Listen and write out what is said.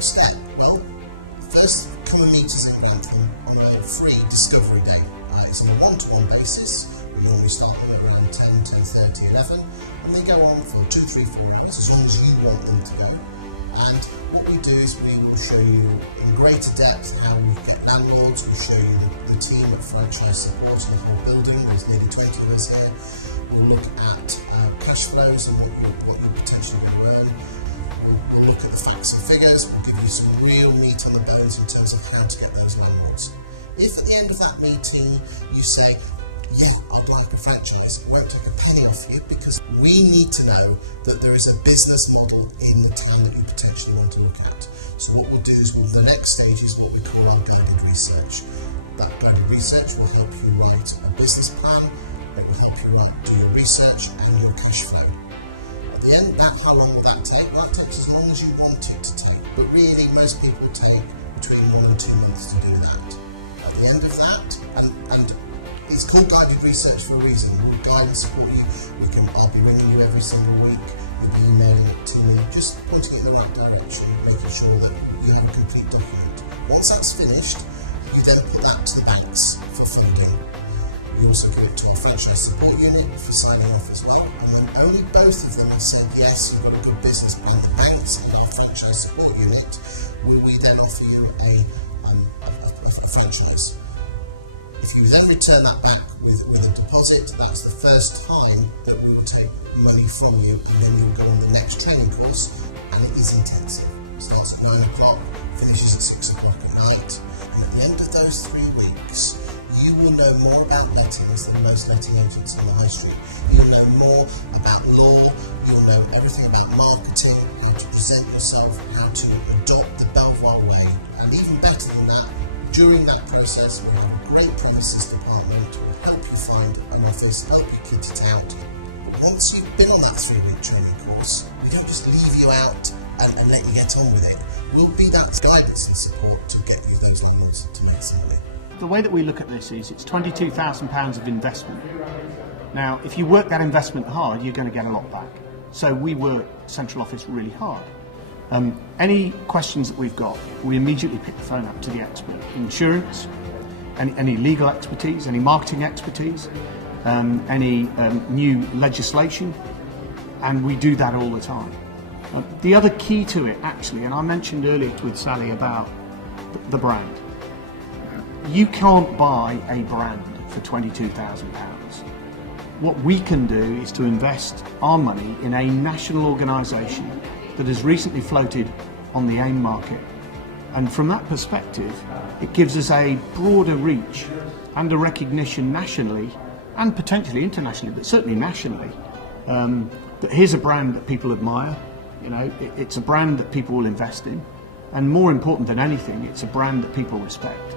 step? Well, first, come and meet us in Grantham on a free discovery day. It's on a one-to-one basis. We normally start them around 10, 10:30, 11, and they go on for 2, 3, 4 years, as long as you want them to go. And what we do is we will show you in greater depth how we get landlords. We'll show you the team at Franchise Support and the whole building. There's nearly 20 of us here. We'll look at cash flows and what you potentially earn. We'll look at the facts and figures. We'll give you some real meat on the bones in terms of how to get those landlords. If at the end of that meeting you say, yeah, I'd like a franchise, I won't take a penny off you, because we need to know that there is a business model in the town that you potentially want to look at. So what we'll do is the next stage is what we call our guided research. That guided research will help you write a business plan, it will help you do your research and your cash flow. At the end, how long will that take? Well, it takes as long as you want it to take, but really most people take between 1 and 2 months to do that. At the end of that, and it's called guided research for a reason. We'll guide and support you. I'll be ringing you every single week. We'll be emailing it to you, just pointing in the right direction, making sure that you have a complete document. Once that's finished, you then put that to the banks for funding. We also give it to a franchise support unit for signing off as well. And then only both of them have said, yes, you've got a good business plan, the banks and our franchise support unit, will we then offer you a franchise. If you then return that back with a deposit, that's the first time that we will take money from you, and then you'll go on the next training course, and it is intensive. It starts at 9 o'clock, finishes at 6 o'clock at night, and at the end of those 3 weeks, you will know more about lettings than most letting agents on the high street. You'll know more about law, you'll know everything about marketing, how to present yourself, how to adopt the Belvoir way, and even better than that, during that process, we have a great premises department who will help you find an office, help you kit it out. But once you've been on that 3-week training course, we don't just leave you out and let you get on with it. We'll be that guidance and support to get you those loans to make some money. The way that we look at this is it's £22,000 of investment. Now, if you work that investment hard, you're going to get a lot back. So we work central office really hard. Any questions that we've got, we immediately pick the phone up to the expert. Insurance, any legal expertise, any marketing expertise, any new legislation, and we do that all the time. The other key to it, actually, and I mentioned earlier with Sally about the brand. You can't buy a brand for £22,000. What we can do is to invest our money in a national organisation that has recently floated on the AIM market, and from that perspective it gives us a broader reach and a recognition nationally and potentially internationally, but certainly nationally, that here's a brand that people admire. It's a brand that people will invest in, and more important than anything, it's a brand that people respect.